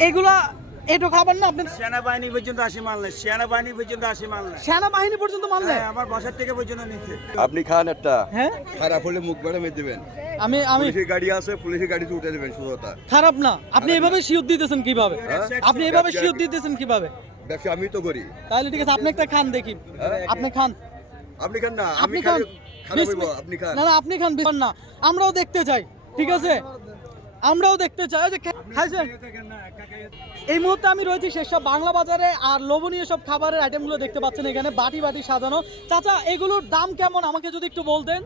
এগুলা এটো খাবার না আপনি সেনাবাহিনী পর্যন্ত আসি মানলে সেনাবাহিনী পর্যন্ত আসি মানলে সেনাবাহিনী পর্যন্ত মানলে হ্যাঁ, আমার বাসার থেকে পর্যন্ত নিচ্ছে আপনি খান একটা। হ্যাঁ? খারাপ হলে মুখ বেড়ে মেরে দেবেন। আমি আমি পুলিশের গাড়ি আছে পুলিশের গাড়িতে উঠে দেবেন সুরতা খারাপ না। আপনি এভাবে শিওর দিতেছেন কীভাবে? হ্যাঁ? আপনি এভাবে শিওর দিতেছেন কীভাবে? ব্যবসা আমি তো করি। তাহলে ঠিক আছে আপনি একটা খান দেখি। হ্যাঁ? আপনি খান। আপনি খান না আমি আপনি খান। আপনি খান। না না আপনি খান না। আমরাও দেখতে চাই ঠিক আছে? আমরাও দেখতে চাই। যে খাইছেন এই মুহূর্তে আমি রয়েছি শেষসব বাংলা বাজারে আর লোভনীয় সব খাবারের আইটেমগুলো দেখতে পাচ্ছেন এখানে বাটি বাটি সাজানো। চাচা এগুলোর দাম কেমন? আমাকে যদি একটু বলতেন।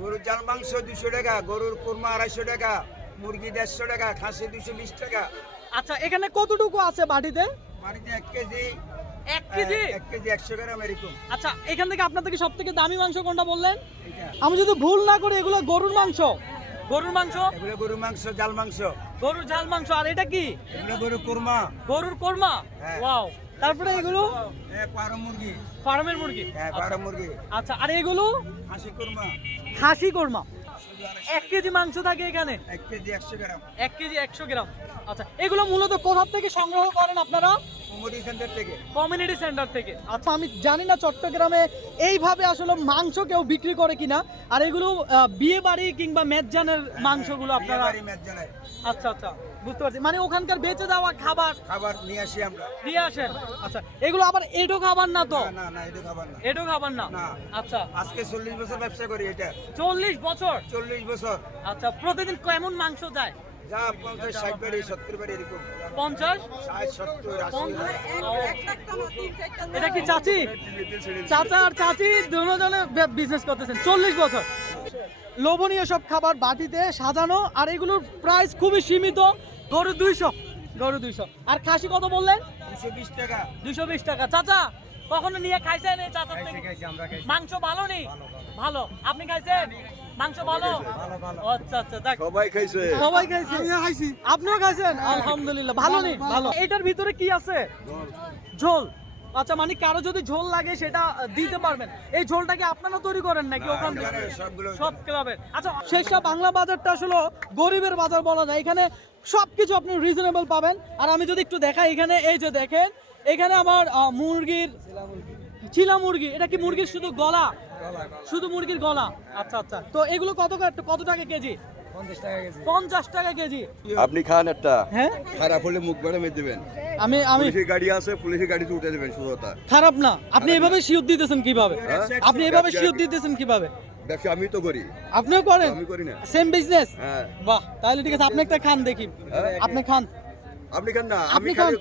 গরুর জাল মাংস দুশো টাকা গরুর কোরমা আড়াইশো টাকা মুরগি দেড়শো টাকা খাসি দুশো বিশ টাকা। আচ্ছা এখানে কতটুকু আছে বাটিতে? বাড়িতে এক কেজি এক কেজি? এক কেজি একশো গ্রাম এরকম। আচ্ছা এখান থেকে আপনার থেকে সব থেকে দামি মাংস কোনটা বললেন? আমি যদি ভুল না করি এগুলো গরুর মাংস। গরুর মাংস? এগুলো গরুর মাংস জাল মাংস। গরুর ঝাল মাংস আর এটা কি? এগুলো গরুর কোরমা। গরুর কোরমা? হ্যাঁ। ওয়াও। তারপরে এগুলো? মুরগি। ফার্মের মুরগি? হ্যাঁ পাড়া মুরগি। আচ্ছা আর এগুলো? খাসি কোরমা। খাসি কোরমা। এক কেজি মাংস থাকে এখানে? এক কেজি একশো গ্রাম। এক কেজি একশো গ্রাম। আচ্ছা এগুলো মূলত কোথা থেকে সংগ্রহ করেন আপনারা? কমোডি সেন্টার থেকে। কমিউনিটি সেন্টার থেকে। আচ্ছা আমি জানি না চট্টগ্রামে এইভাবে আসলে মাংস কেউ বিক্রি করে কিনা। আর এগুলো বিয়ে বাড়ি কিংবা মেজজানের মাংসগুলো আপনারা বিয়েবাড়ি ম্যাচ জানাই আচ্ছা আচ্ছা বুঝতে পারছি। মানে ওখানকার বেঁচে দেওয়া খাবার খাবার নিয়ে আসি আমরা। দিয়ে আসেন? আচ্ছা এগুলো আবার এডো খাবার না তো? না না না খাবার না। এডো খাবার না? না। আচ্ছা। আজকে চল্লিশ বছর ব্যবসা করি এটা। চল্লিশ বছর? চল্লিশ বছর। আচ্ছা প্রতিদিন কেমন মাংস যায়? যা পঞ্চাশ ষাট বাড়ি সত্তর বাড়ি এরকম। পঞ্চাশ? ষাট সত্তর এটা কি চাচি? চাচা আর চাচি দুজনে বিজনেস করতেছেন। চল্লিশ বছর। লোভনীয় সব খাবার বাটিতে সাজানো আর এগুলোর প্রাইস খুবই সীমিত। গরু দুইশো। গরু দুইশো। আর খাসি কত বললেন? দুশো বিশ টাকা। দুইশো বিশ টাকা। চাচা কখনো নিয়ে খাইছেন এই মাংস ভালো নেই ভালো। আপনি খাইছেন? মাংস ভালো? আচ্ছা আচ্ছা দেখ। সবাই খাইছে। সবাই খাইছে? আপনিও খাইছেন? আলহামদুলিল্লাহ ভালো নেই ভালো। এটার ভিতরে কি আছে? ঝোল। আচ্ছা মানে কারও যদি ঝোল লাগে সেটা দিতে পারবেন। এই ঝোলটা কি আপনারা তৈরি করেন নাকি ওখান থেকে? সব ক্লাবের। আচ্ছা শেষটা বাংলা বাজারটা আসলে গরিবের বাজার বলা যায়। এখানে সবকিছু আপনি রিজনেবল পাবেন। আর আমি যদি একটু দেখাই এখানে এই যে দেখেন এখানে আমার মুরগির চিলা মুরগি এটা কি মুরগির শুধু গলা? শুধু মুরগির গলা? আচ্ছা আচ্ছা। তো এগুলো কত কত টাকা কেজি? পঞ্চাশ টাকা কেজি। আপনি খান একটা। হ্যাঁ? খারাপ হলে মুখ বেড়ে মেরে দেবেন। আমি আমি পুলিশের গাড়ি আছে পুলিশের গাড়িতে উঠে দেবেন খারাপ না। আপনি এভাবে শিওর দিতেছেন কীভাবে? হ্যাঁ? আপনি এভাবে শিওর দিতেছেন কীভাবে? ব্যবসা আমি তো করি। আপনিও করেন? আমি করি না। সেম বিজনেস হ্যাঁ। বাহ তাহলে ঠিক আছে আপনি একটা খান দেখি। হ্যাঁ? আপনি খান। আপনি খান না আমি আপনি খান।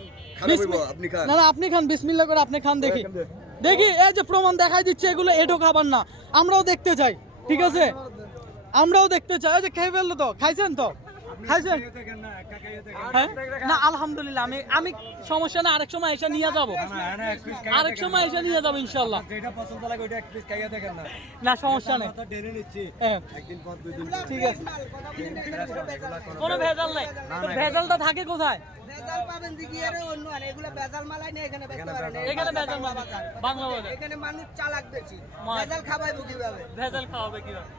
আপনি খান। না না আপনি খান বিসমিল্লাহ করে আপনি খান দেখি। খান দে। দেখি এই যে প্রমাণ দেখাই দিচ্ছে এগুলো এটো খাবার না। আমরাও দেখতে চাই ঠিক আছে? আমরাও দেখতে চাই। যে খেয়ে ফেলল তো খাইছেন তো? খাইছেন? হ্যাঁ? না আলহামদুলিল্লাহ আমি আমি সমস্যা না আরেক সময় এসে নিয়ে যাব। আরেক সময় এসে নিয়ে যাব ইনশাল্লাহ। দেখেন না। সমস্যা নেই। হ্যাঁ। ঠিক আছে। কোনো ভেজাল নাই। তো ভেজালটা থাকে কোথায়? ভেজাল পাবেন দিকে আরে অন্য আর এগুলো ভেজাল মালাই নিয়ে এখানে বেচতে পারেন এখানে ভেজাল মানে বাংলা বাজার এখানে মানুষ চালাক বেশি। ভেজাল খাবাইবো কীভাবে? ভেজাল খাওয়াবে কীভাবে?